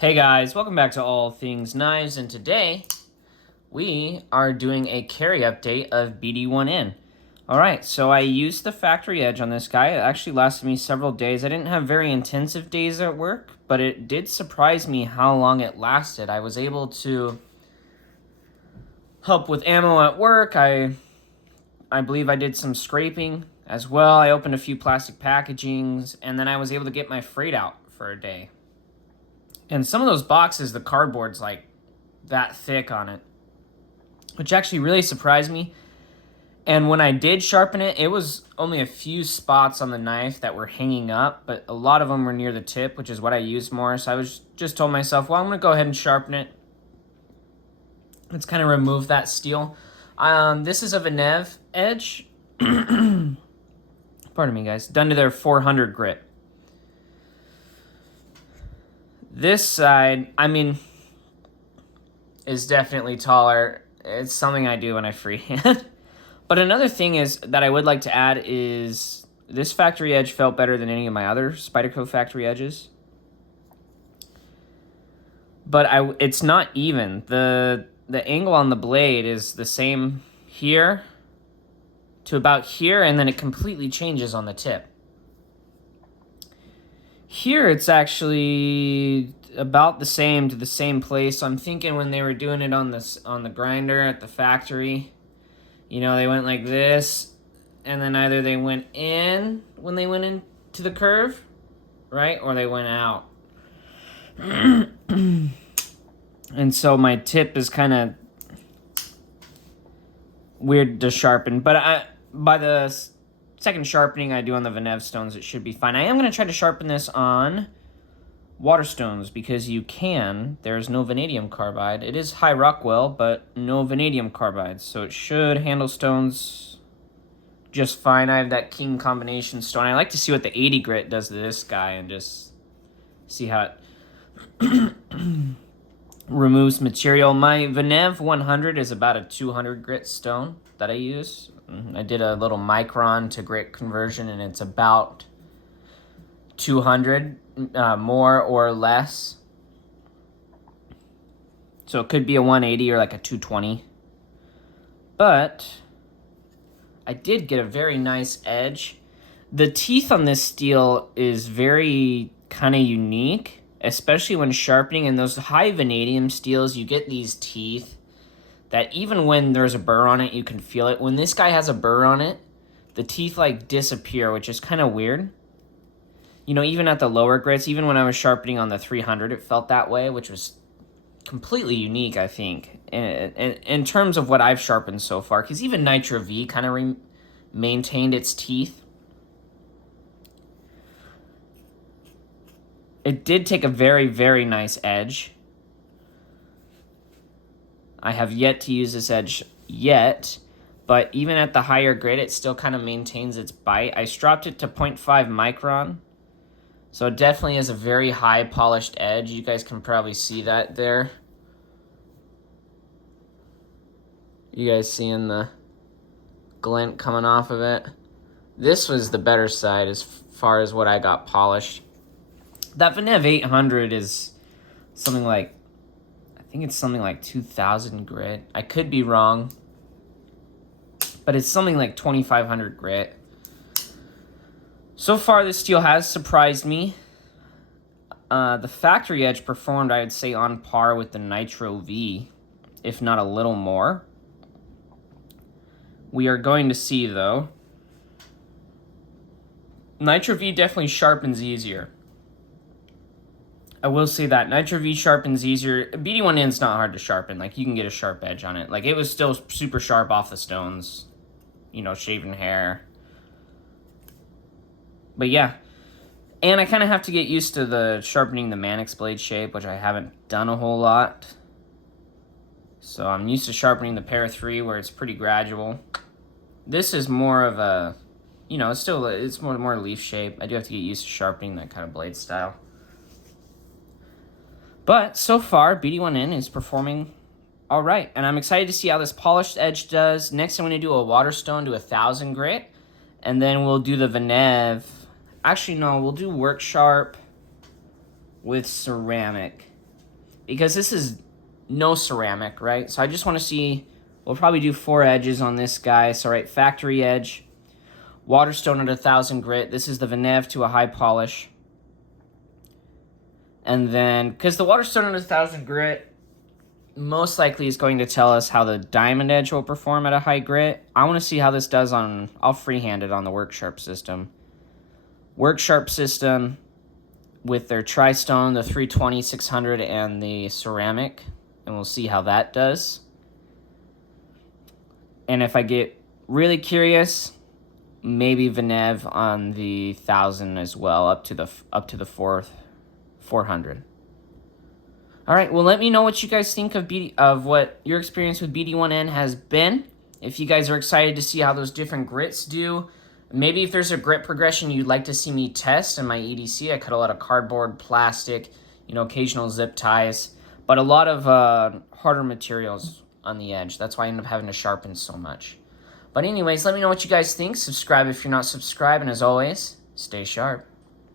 Hey guys, welcome back to All Things Knives, and today we are doing a carry update of BD1N. Alright, so I used the factory edge on this guy. It actually lasted me several days. I didn't have very intensive days at work, but it did surprise me how long it lasted. I was able to help with ammo at work. I believe I did some scraping as well. I opened a few plastic packagings, and then I was able to get my freight out for a day. And some of those boxes, the cardboard's like that thick on it, which actually really surprised me. And when I did sharpen it, it was only a few spots on the knife that were hanging up, but a lot of them were near the tip, which is what I use more. So I was just told myself, well, I'm going to go ahead and sharpen it. Let's kind of remove that steel. This is a Venev edge. Pardon me, guys. Done to their 400 grit. This side, is definitely taller. It's something I do when I freehand. But another thing is that I would like to add is this factory edge felt better than any of my other Spyderco factory edges. But it's not even. The angle on the blade is the same here to about here, and then it completely changes on the tip. Here, it's actually about the same to the same place. So I'm thinking when they were doing it on the grinder at the factory, you know, they went like this, and then either they went in when they went into the curve, right, or they went out. And so my tip is kind of weird to sharpen, but by the second sharpening I do on the Venev stones, it should be fine. I am going to try to sharpen this on water stones because you can. There's no vanadium carbide. It is high Rockwell, but no vanadium carbide, so it should handle stones just fine. I have that King combination stone. I like to see what the 80 grit does to this guy and just see how it removes material. My Venev 100 is about a 200 grit stone that I use. I did a little micron to grit conversion, and it's about 200, more or less. So it could be a 180 or like a 220. But I did get a very nice edge. The teeth on this steel is very kind of unique, especially when sharpening. In those high vanadium steels, you get these teeth that even when there's a burr on it, you can feel it. When this guy has a burr on it, the teeth like disappear, which is kind of weird. You know, even at the lower grits, even when I was sharpening on the 300, it felt that way, which was completely unique, I think, in terms of what I've sharpened so far. Because even Nitro V kind of maintained its teeth. It did take a very, very nice edge. I have yet to use this edge yet, but even at the higher grit, it still kind of maintains its bite. I stropped it to 0.5 micron, so it definitely is a very high polished edge. You guys can probably see that there. You guys seeing the glint coming off of it? This was the better side as far as what I got polished. That Venev 800 is something like, I think it's something like 2,000 grit. I could be wrong, but it's something like 2,500 grit. So far, this steel has surprised me. The factory edge performed, I would say, on par with the Nitro V, if not a little more. We are going to see, though. Nitro V definitely sharpens easier. I will say that. Nitro V sharpens easier. BD1N's not hard to sharpen. Like, you can get a sharp edge on it. Like, it was still super sharp off the stones. You know, shaven hair. But yeah. And I kind of have to get used to the sharpening the Mannix blade shape, which I haven't done a whole lot. So I'm used to sharpening the Para 3, where it's pretty gradual. This is more of a, you know, it's more leaf shape. I do have to get used to sharpening that kind of blade style. But so far, BD1N is performing all right. And I'm excited to see how this polished edge does. Next, I'm going to do a water stone to 1,000 grit. And then we'll do the Venev. Actually, no, we'll do work sharp with ceramic. because this is no ceramic, right? So I just want to see, we'll probably do 4 edges on this guy. So, right, factory edge, Waterstone at 1000 grit. This is the Venev to a high polish. And then, because the Waterstone at 1000 grit most likely is going to tell us how the diamond edge will perform at a high grit. I want to see how this does on, I'll freehand it on the Work Sharp system. Work Sharp system with their Tri-Stone, the 320, 600, and the ceramic. And we'll see how that does. And if I get really curious, maybe Venev on the 1000 as well, up to the 400. All right, well, let me know what you guys think of what your experience with BD1N has been. If you guys are excited to see how those different grits do, maybe if there's a grit progression you'd like to see me test in my EDC. I cut a lot of cardboard, plastic, occasional zip ties, but a lot of harder materials on the edge. That's why I end up having to sharpen so much. But anyways, let me know what you guys think. Subscribe if you're not subscribed, and as always, stay sharp.